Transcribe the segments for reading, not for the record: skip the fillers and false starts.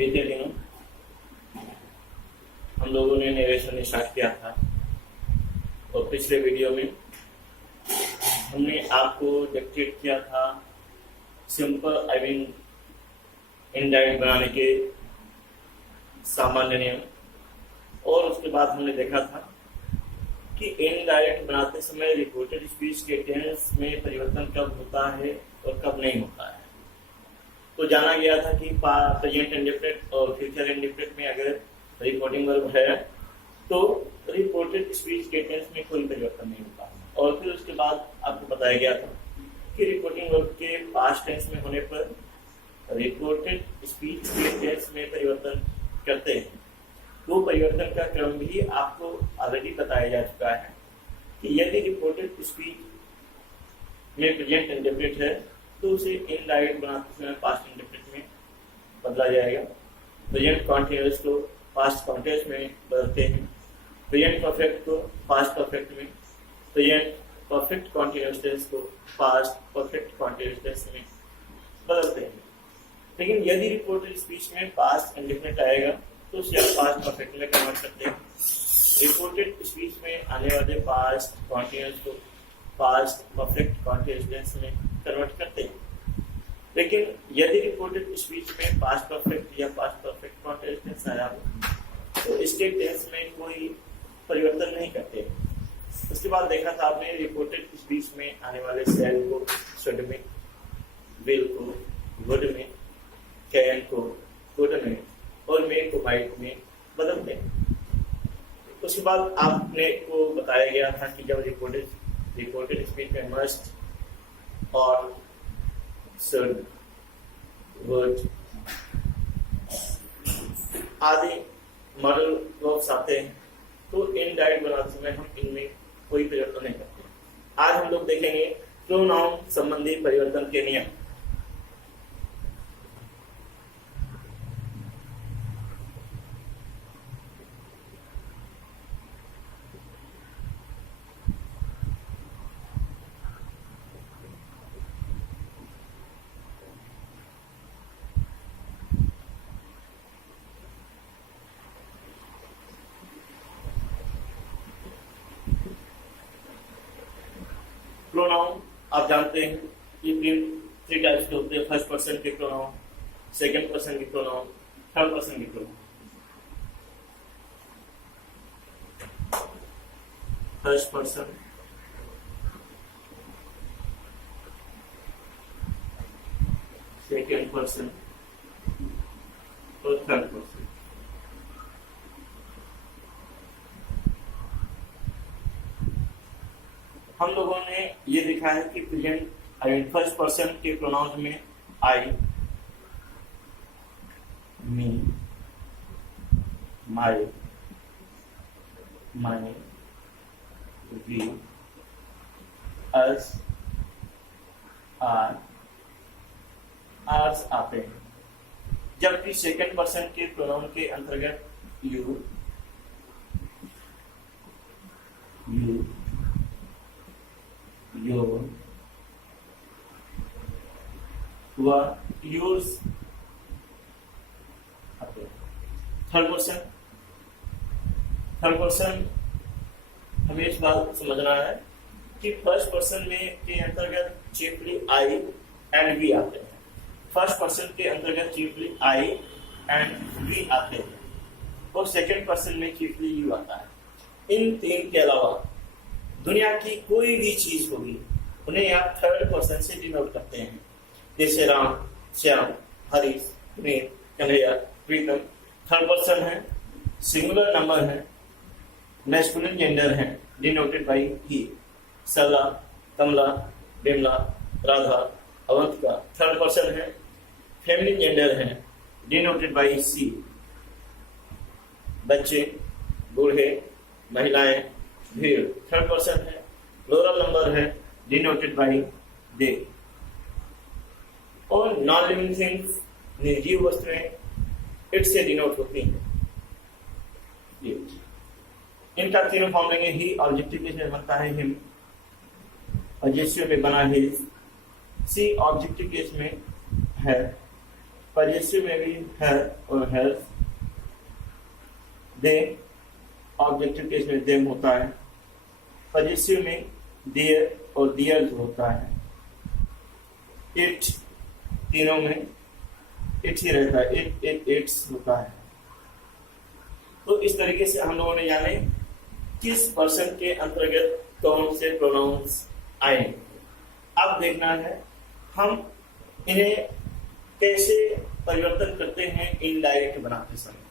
बीते दिनों हम लोगों ने नेरेशन स्टार्ट किया था और पिछले वीडियो में हमने आपको डिक्टेट किया था सिंपल इनडायरेक्ट बनाने के सामान्य नियम, और उसके बाद हमने देखा था कि इनडायरेक्ट बनाते समय रिपोर्टेड स्पीच के टेंस में परिवर्तन कब होता है और कब नहीं होता है। तो जाना गया था कि प्रेजेंट इंडेफिनिट और फ्यूचर इंडेफिनिट में अगर रिपोर्टिंग वर्ब है तो रिपोर्टेड स्पीच के टेंस में कोई परिवर्तन नहीं होता। और फिर उसके बाद आपको बताया गया था कि रिपोर्टिंग वर्ब के पास्ट टेंस में होने पर रिपोर्टेड स्पीच के टेंस में परिवर्तन करते हैं। तो परिवर्तन का क्रम भी आपको ऑलरेडी बताया जा चुका है कि यदि रिपोर्टेड स्पीच में प्रेजेंट इंडेफिनिट है तो उसे इनडायरेक्ट बनाते समय पास्ट इंडेफिनिट में बदला जाएगा। प्रेजेंट कॉन्टिन्यूअस को पास्ट कॉन्टिन्यूअस में बदलते हैं, प्रेजेंट परफेक्ट को पास्ट परफेक्ट में, प्रेजेंट परफेक्ट कॉन्टिन्यूअस टेंस को पास्ट परफेक्ट कॉन्टिन्यूअस टेंस में बदलते हैं। लेकिन यदि रिपोर्टेड स्पीच में पास्ट इंडेफिनिट आएगा तो उसे आप पास्ट परफेक्ट में कन्वर्ट करते हैं। रिपोर्टेड स्पीच में आने वाले पास्ट कॉन्टिन्यूअस को पास्ट परफेक्ट कॉन्टिन्यूअस टेंस में कन्वर्ट करते हैं। लेकिन यदि रिपोर्टेड स्पीच में पास्ट परफेक्ट या पास्ट परफेक्ट कॉन्टिन्यूअस टेंस आया तो इसके टेंस में कोई परिवर्तन नहीं करते। उसके बाद देखा था आपने रिपोर्टेड स्पीच में आने वाले शैल को शुड में, विल को वुड में, कैन को कुड में और मे को माइट में बदलते हैं। उसके बाद आपने को बताया गया था कि जब रिपोर्टेड स्पीच में मस्ट और शुड, वुड आदि मॉडल वर्ब्स आते हैं तो इनडायरेक्ट बनाते समय हम इनमें कोई परिवर्तन नहीं करते। आज हम लोग देखेंगे प्रोनाउन संबंधी परिवर्तन के नियम। प्रोनाउन आप जानते हैं ये थ्री टाइप्स के होते हैं। फर्स्ट पर्सन के प्रोनाउन, सेकंड पर्सन के प्रोनाउन, थर्ड पर्सन के pronoun. First person, second person और थर्ड पर्सन। हम लोगों ने ये देखा है कि प्रेजेंट फर्स्ट पर्सन के प्रोनाउंस में आई, मी, माई, माई, वी, अस, आर, आर्स आते हैं। जबकि सेकंड पर्सन के प्रोनाउन के अंतर्गत यू, यू, your, yours आते हैं। थर्ड पर्सन हमें इस बात समझना है कि फर्स्ट पर्सन में के अंतर्गत चीफली आई एंड वी आते हैं। फर्स्ट पर्सन के अंतर्गत चीफली आई एंड वी आते हैं और सेकंड पर्सन में चीफली यू आता है। इन तीन के अलावा दुनिया की कोई भी चीज होगी उन्हें आप थर्ड पर्सन से डिनोट करते हैं। जैसे राम, श्याम, हरीश, मीर, कन्हैया, प्रीतम थर्ड पर्सन है, सिंगुलर नंबर है, मैस्कुलिन जेंडर है, denoted by he. Sarla, Kamla, Bimla, Radha, Avantika third person है, फेमिनिन जेंडर है, डिनोटेड बाई सी। बच्चे, बूढ़े, महिलाएं, भीड़ थर्ड पर्सन है, प्लूरल नंबर है, डिनोटेड बाई दे। और नॉन लिविंग थिंग्स निर्जीव वस्तुएं इट से डिनोट होती हैं। इनका तीनों फॉर्म लेंगे। ही ऑब्जेक्टिव केस में बनता है हिम, और जेसियो में बना हिज। सी ऑब्जेक्टिव केस में है, पॉजिटिव में भी है और हैज, दे ऑब्जेक्टिव केस में देम होता है, पॉजिटिव में देयर और दियर्स होता है, इट तीनों में इट ही रहता है, इट्स होता है। तो इस तरीके से हम लोगों ने जाने किस पर्सन के अंतर्गत कौन से प्रोनाउंस आए। अब देखना है हम इन्हें कैसे परिवर्तन करते हैं इनडायरेक्ट बनाते समय।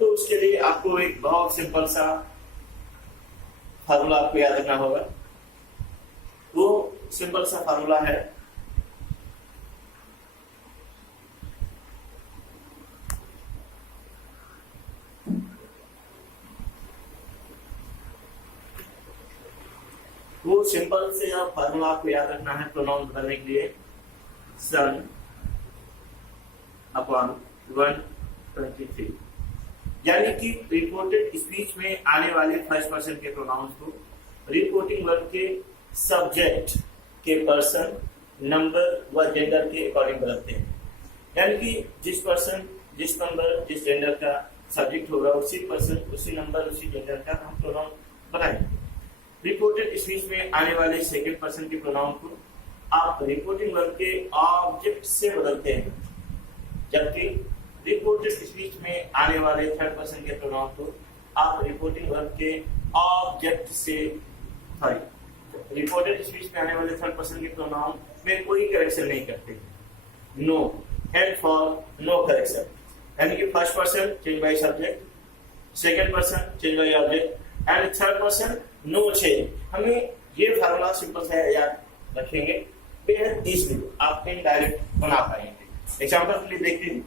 तो उसके लिए आपको एक बहुत सिंपल सा फार्मूला आपको याद रखना होगा। वो सिंपल सा फार्मूला है वो सिंपल से फार्मूला आपको याद रखना है प्रोनाउन बदलने के लिए, सन अपॉन 123, यानी कि रिपोर्टेड स्पीच में आने वाले फर्स्ट पर्सन के प्रोनाउंस को रिपोर्टिंग वर्ब के सब्जेक्ट के पर्सन, नंबर व जेंडर के अकॉर्डिंग बदलते हैं। यानी कि जिस पर्सन, जिस नंबर, जिस जेंडर का सब्जेक्ट होगा उसी पर्सन, उसी नंबर, उसी जेंडर का हम प्रोनाउन बनाएंगे। रिपोर्टेड स्पीच में आने वाले सेकंड पर्सन के प्रोनाउन को आप रिपोर्टिंग वर्ब के ऑब्जेक्ट से बदलते हैं, जबकि रिपोर्टेड स्पीच में आने वाले थर्ड पर्सन के प्रोनाउन को आप रिपोर्टिंग वर्ब के ऑब्जेक्ट से रिपोर्टेड स्पीच में आने वाले थर्ड पर्सन के प्रोनाउन में कोई करेक्शन नहीं करते। No and for no correction, यानी कि first person change by subject, second person change by object and third person no change. हमें ये फार्मूला सिंपल सा याद रखेंगे, बेहद इजीली आप इनडायरेक्ट बना पाएंगे। एग्जांपल के लिए देखते हैं।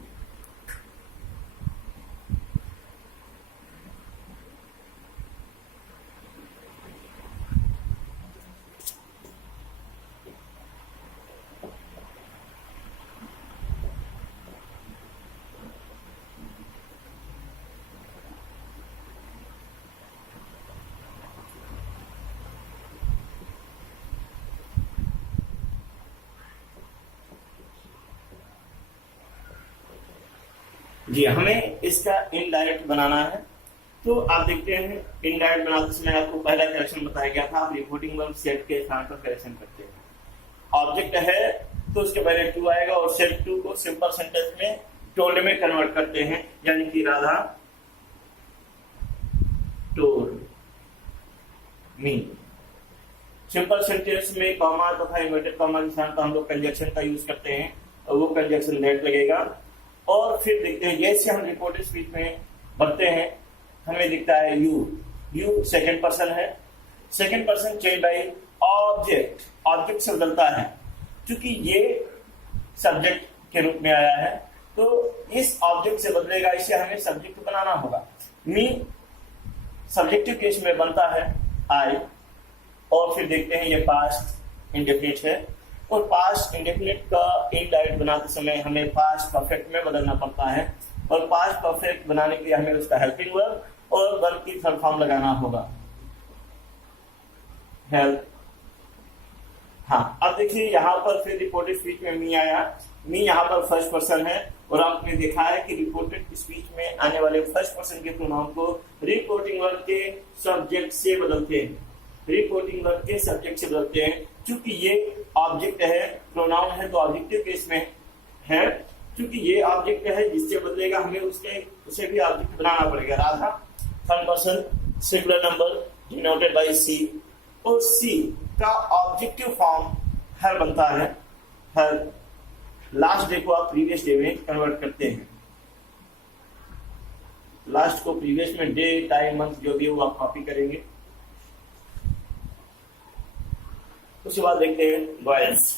जी, हमें इसका इनडायरेक्ट बनाना है। तो आप देखते हैं इनडायरेक्ट बनाते समय आपको पहला करेक्शन बताया गया था, आप रिपोर्टिंग वर्ब सेट के स्थान पर करेक्शन करते हैं। ऑब्जेक्ट है तो उसके पहले टू आएगा और सेट टू को सिंपल सेंटेंस में टोल्ड में कन्वर्ट करते हैं, यानी कि Radha told me. Simple sentence में कॉमा तथा इन्वर्टेड कॉमा के स्थान पर हम लोग कंजक्शन का यूज करते हैं और वो कंजक्शन दैट लगेगा। और फिर देखते हैं जैसे हम रिपोर्टेड स्पीच में बढ़ते हैं हमें दिखता है यू सेकंड पर्सन है, second person change by object, object से बदलता है क्योंकि ये सब्जेक्ट के रूप में आया है तो इस ऑब्जेक्ट से बदलेगा, इसे हमें सब्जेक्ट बनाना होगा। मी सब्जेक्टिव केस में बनता है आई। और फिर देखते हैं ये पास्ट इंडेफिनिट है और पास्ट इंडेफिनिट का इनडायरेक्ट बनाते समय हमें पास्ट परफेक्ट में बदलना पड़ता है और पास्ट परफेक्ट बनाने के लिए हमें उसका हेल्पिंग वर्ब और वर्ब की थर्ड फॉर्म लगाना होगा, हेल्प। हाँ, अब देखिए यहाँ पर फिर रिपोर्टेड स्पीच में मी आया, मी यहाँ पर फर्स्ट पर्सन है और आपने देखा है कि रिपोर्टेड स्पीच में आने वाले फर्स्ट पर्सन के प्रोनाउन को रिपोर्टिंग वर्ब के सब्जेक्ट से बदलते हैं, रिपोर्टिंग वर्ब के सब्जेक्ट से बदलते हैं। क्योंकि ये ऑब्जेक्ट है, प्रोनाउन है तो ऑब्जेक्टिव केस में है, क्योंकि ये ऑब्जेक्ट है जिससे बदलेगा हमें उसे भी ऑब्जेक्ट बनाना पड़ेगा। Radha third person singular number denoted by C और सी का ऑब्जेक्टिव फॉर्म हर बनता है, हर। लास्ट डे को आप प्रीवियस डे में कन्वर्ट करते हैं, लास्ट को प्रीवियस में डे टाइम मंथ जो भी है वो आप कॉपी करेंगे। उसके बाद देखते हैं वॉयस।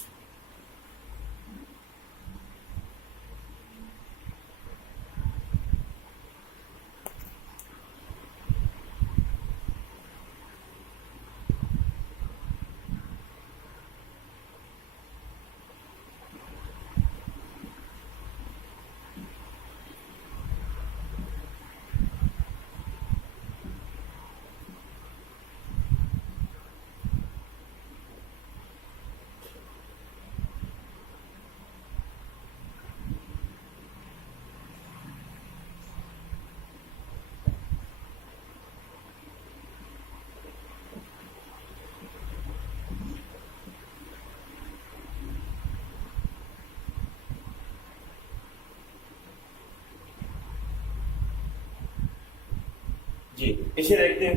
जी, इसे देखते हैं।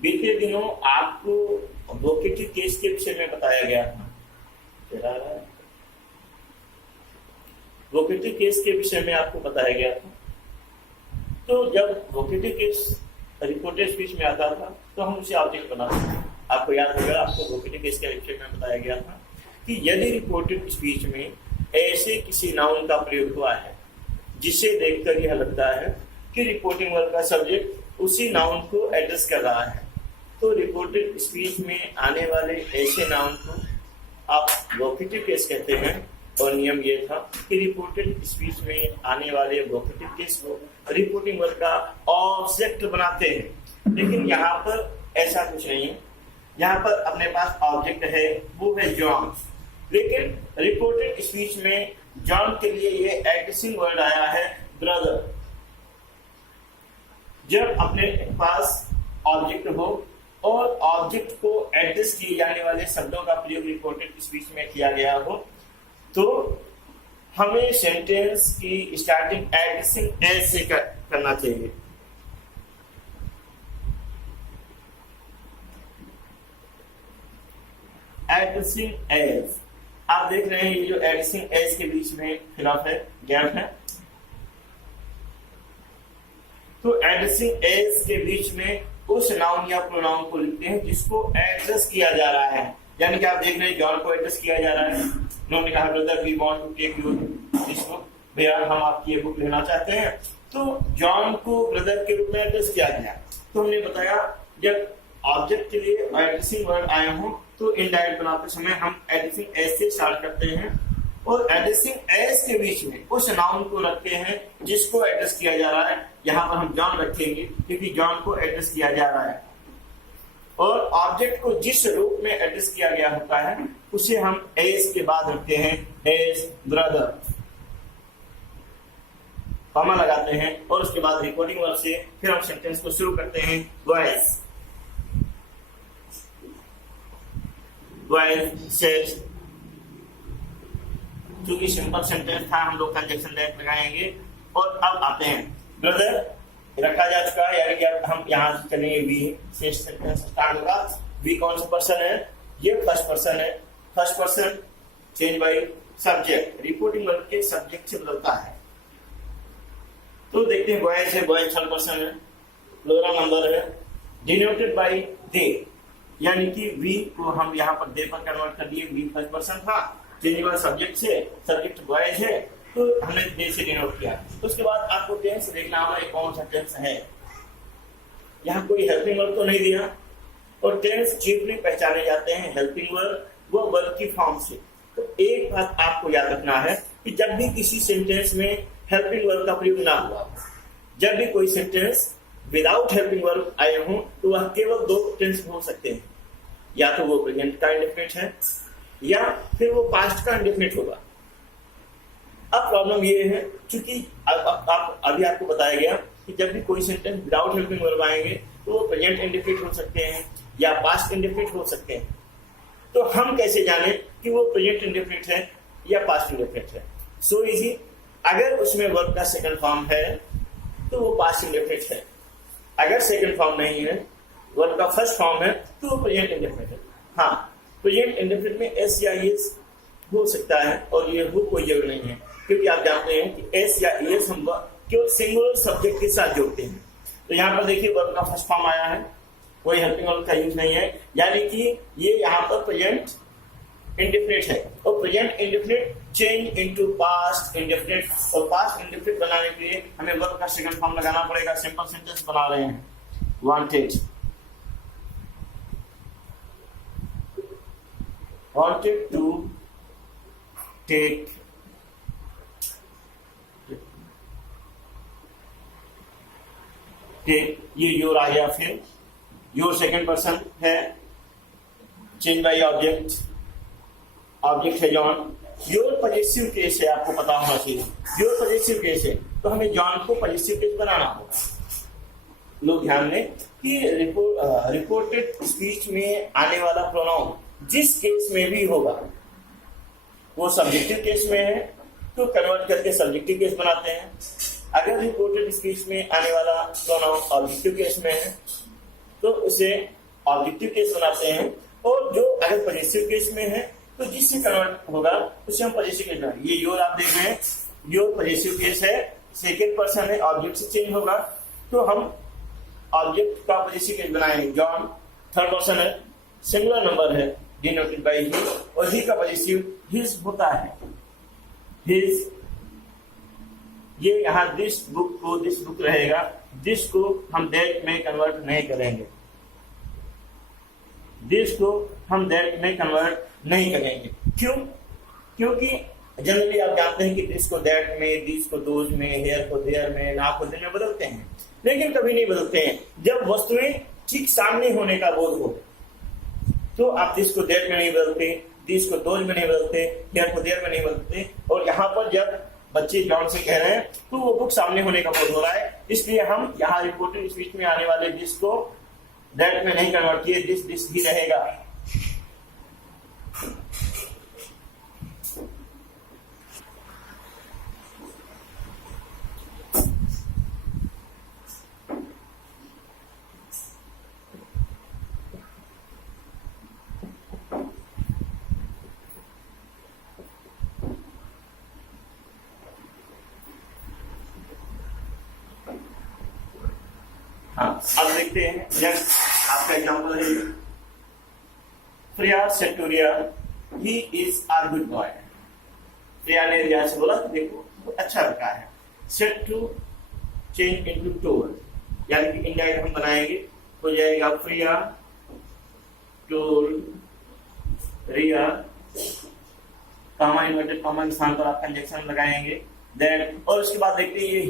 बीते दिनों आपको वोकेटिव केस के विषय में बताया गया था। वोकेटिव केस के विषय में आपको बताया गया था। तो जब वोकेटिव केस रिपोर्टेड स्पीच में आता था तो हम उसे ऑब्जेक्ट बनाते हैं। आपको याद होगा, आपको वोकेटिव केस के विषय में बताया गया था कि यदि रिपोर्टेड स्पीच में ऐसे किसी नाउन का प्रयोग हुआ है जिसे देखकर यह लगता है कि रिपोर्टिंग वर्ब का सब्जेक्ट उसी नाउन को एड्रेस कर रहा है, तो रिपोर्टेड स्पीच में आने वाले ऐसे नाउन को आप वोकेटिव केस कहते हैं। और नियम ये था कि रिपोर्टेड स्पीच में आने वाले वोकेटिव केस को रिपोर्टिंग वर्ब का ऑब्जेक्ट बनाते हैं। लेकिन यहाँ पर ऐसा कुछ नहीं है। यहाँ पर अपने पास ऑब्जेक्ट है, वो है जॉन। लेकिन रिपोर्टेड स्पीच में जॉन के लिए ये एड्रेसिंग वर्ड आया है ब्रदर। जब अपने पास ऑब्जेक्ट हो और ऑब्जेक्ट को एड्रेस किए जाने वाले शब्दों का प्रयोग रिपोर्टेड स्पीच में किया गया हो, तो हमें सेंटेंस की स्टार्टिंग एड्रेसिंग एज से करना चाहिए। एड्रेसिंग एज, आप देख रहे हैं ये जो एड्रेसिंग एज के बीच में खिलाफ है, गैप है। तो एड्रेसिंग एज के बीच में उस नाउन या प्रोनाउन को लिखते हैं जिसको एड्रेस किया जा रहा है। यानी कि आप देख रहे हैं जॉन को एड्रेस किया जा रहा है। उन्होंने कहा brother we want to take your this book, भैया हम आपकी ये बुक लेना चाहते हैं। तो जॉन को ब्रदर के रूप में एड्रेस किया गया। तो हमने बताया जब ऑब्जेक्ट के लिए एड्रेसिंग वर्ड आए हों तो इनडायरेक्ट बनाते समय हम एड्रेसिंग एज से स्टार्ट करते हैं और एड्रेसिंग एज के बीच में उस नाउन को रखते हैं जिसको एड्रेस किया जा रहा है। यहाँ पर हम जॉन रखेंगे क्योंकि जॉन को एड्रेस किया जा रहा है। और ऑब्जेक्ट को जिस रूप में एड्रेस किया गया होता है उसे हम एज के बाद रखते हैं एज ब्रदर, कॉमा लगाते हैं और उसके बाद रिपोर्टिंग वर्ब से फिर हम सेंटेंस को शुरू करते हैं बॉयज सेड। क्योंकि सिंपल सेंटेंस था हम लोग कंजक्शन दैट लगाएंगे। और अब आते हैं ब्रदर रखा जा चुका है, यानी कि अब हम यहाँ से चलेंगे वी से सेंटेंस स्टार्ट होगा। वी कौन सा पर्सन है? ये फर्स्ट पर्सन है। First person change by subject, reporting verb के सब्जेक्ट से बदलता है। तो देखते हैं बॉयज है, बॉयज थर्ड पर्सन है, प्लूरल नंबर है, डिनोटेड बाय दे, यानी कि वी को हम यहाँ पर दे पर कन्वर्ट कर दिए। वी फर्स्ट पर्सन था, चेंज बाय सब्जेक्ट से, सब्जेक्ट बॉयज है तो हमने दे से डिनोट किया। तो उसके बाद आपको टेंस देखना होगा ये कौन सा टेंस है। यहाँ कोई हेल्पिंग वर्ब तो नहीं दिया। और टेंस चीफली पहचाने जाते हैं हेल्पिंग वर्ब वो वर्ब की फॉर्म से। तो एक बात आपको याद रखना है कि जब भी किसी सेंटेंस में हेल्पिंग वर्ब का प्रयोग ना हुआ, जब भी कोई सेंटेंस विदाउट हेल्पिंग वर्ब आए हों तो वह केवल दो टेंस हो सकते हैं, या तो वो प्रेजेंट का इंडेफिनिट है या फिर वो पास्ट का इंडेफिनिट होगा। अब प्रॉब्लम ये है क्योंकि अभी आपको बताया गया कि जब भी कोई सेंटेंस विदाउट हेल्पिंग वर्ब आएंगे तो वो प्रेजेंट इंडेफिनिट हो सकते हैं या पास्ट इंडेफिनिट हो सकते हैं। तो हम कैसे जाने कि वो प्रेजेंट इंडेफिनिट है या पास्ट इंडेफिनिट है? सो इजी, अगर उसमें वर्ब का सेकंड फॉर्म है तो वो पास्ट इंडेफिनिट है। अगर सेकंड फॉर्म नहीं है, वर्ब का फर्स्ट फॉर्म है तो वो प्रेजेंट इंडेफिनिट है। हाँ, प्रेजेंट इंडेफिनिट में एस या एस हो सकता है और ये हो कोई जरूर नहीं है, क्योंकि आप जानते हैं कि एस या एस हम केवल सिंगुलर सब्जेक्ट के साथ जोड़ते हैं। तो यहाँ पर देखिए वर्ब का फर्स्ट फॉर्म आया है, कोई हेल्पिंग वर्ब का यूज नहीं है, यानी कि ये यहाँ पर प्रेजेंट इंडेफिनिट है। और present indefinite change into past indefinite, और पास्ट इंडेफिनिट बनाने के लिए हमें वर्ब का सेकंड फॉर्म लगाना पड़ेगा। सिंपल सेंटेंस बना रहे हैं, wanted to take ये योर आ गया। फिर योर सेकंड पर्सन है, चेंज बाय ऑब्जेक्ट, ऑब्जेक्ट है जॉन। योर पॉजिटिव केस है, आपको पता होना चाहिए योर पॉजिटिव केस है, तो हमें जॉन को पॉजिटिव केस बनाना होगा। लोग ध्यान दें कि रिपोर्टेड स्पीच में आने वाला प्रोनाउन जिस केस में भी होगा, वो सब्जेक्टिव केस में है तो कन्वर्ट करके सब्जेक्टिव केस बनाते हैं, अगर रिपोर्टेड स्पीच में आने वाला प्रोनाउन ऑब्जेक्टिव केस में है तो उसे ऑब्जेक्टिव केस बनाते हैं, और जो अगर पॉजिटिव केस में है तो जिससे कन्वर्ट होगा उसे हम पॉजिटिव केस बनाएंगे। ये योर आप देख रहे हैं, योर पॉजिटिव केस है, सेकेंड पर्सन है, ऑब्जेक्ट से चेंज होगा तो हम ऑब्जेक्ट का पॉजिटिव केस बनाएंगे। जॉन थर्ड पर्सन है, सिंगुलर नंबर है, डिनोटेड बाय ही, और ही का पॉजिटिव हिज होता है, हिज। ये यहाँ दिस बुक को दिस बुक रहेगा, दिस को हम दैट में कन्वर्ट नहीं करेंगे, दिस को हम दैट में कन्वर्ट नहीं करेंगे। क्यों? क्योंकि जनरली आप जानते हैं कि दिस को दैट में, दिस को दोज में, हेयर को देयर में, ना को देयर में बदलते हैं, लेकिन कभी नहीं बदलते हैं जब वस्तुएं ठीक सामने होने का बोध हो। तो आप दिस को दैट में नहीं बदलते, दिस को दोज में नहीं बदलते, हेयर को देयर में नहीं बदलते, और यहाँ पर जब बच्चे जॉन से कह रहे हैं तो वो बुक सामने होने का बोध हो रहा है, इसलिए हम यहाँ रिपोर्टेड स्पीच में आने वाले दिस को दैट में नहीं कन्वर्ट किए, दिस दिस ही रहेगा। हाँ, अब देखते हैं नेक्स्ट आपका एग्जांपल है Priya said to Riya he is are good boy. Priya ने रिया से बोला देखो वो अच्छा लड़का है। Said to change into told, यानी कि इंडायरेक्ट हम बनाएंगे, हो जाएगा Priya told Riya, comma inverted comma के स्थान पर आप कंजक्शन लगाएंगे देन, और उसके बाद देखते हैं ये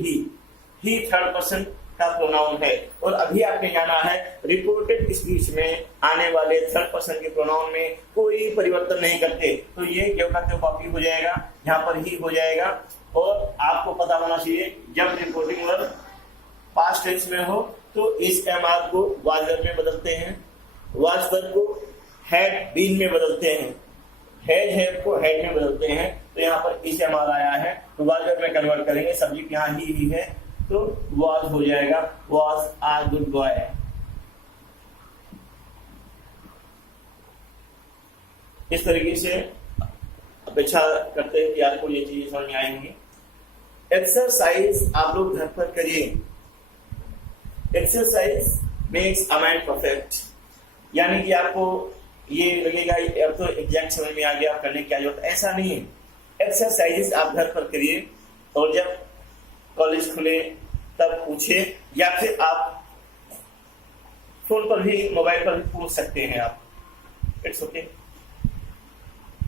ही थर्ड पर्सन का प्रोनाउन है। और अभी आपने जाना है रिपोर्टेड स्पीच में आने वाले थर्ड पर्सन के प्रोनाउन में कोई परिवर्तन नहीं करते, तो ये क्यों का क्यों कॉपी हो जाएगा, यहाँ पर ही हो जाएगा। और आपको पता होना चाहिए जब रिपोर्टिंग वर्ब पास्ट टेंस में हो तो इस एमआर को वाज वर्ब में बदलते हैं, वाज वर्ब को हैड बीन में बदलते हैं, हैड हैव को हैड में बदलते हैं। तो यहाँ पर इस एमआर आया है तो वाज वर्ब में कन्वर्ट करेंगे, सब्जेक्ट यहाँ ही है तो was हो जाएगा, was a good boy। इस तरीके से अपेक्षा करते हैं कि आपको ये चीजें समझ में आएंगी। एक्सरसाइज आप लोग घर पर करिए। Exercise makes a man perfect, यानी कि आपको ये लगेगा अब तो एग्जैक्ट समझ में आ गया, आप करने की क्या जरूरत, ऐसा नहीं है। एक्सरसाइजेस आप घर पर करिए, और जब कॉलेज खुले तब पूछे, या फिर आप फोन पर भी, मोबाइल पर भी पूछ सकते हैं आप, इट्स ओके।